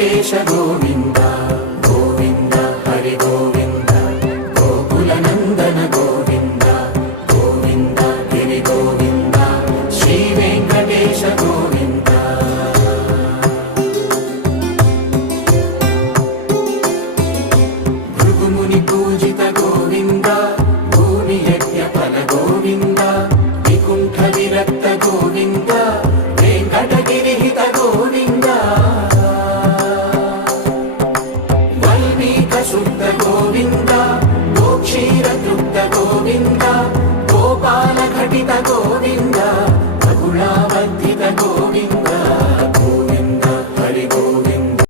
వెంకటేశ గోవింద గోవింద హరి గోవింద గోకుల నందన గోవింద గోవింద గిరి గోవింద శ్రీ వెంకటేశ గోవింద భృగుముని పూజిత గోవింద భూమి యజ్ఞ ఫల గోవింద వికుంఠ విరక్త గోవింద వెంకటగిరిహిత గోవింద వల్మీక శుద్ధ గోవింద గోక్షీర తృప్త గోవింద గోపాల ఘటిత గోవింద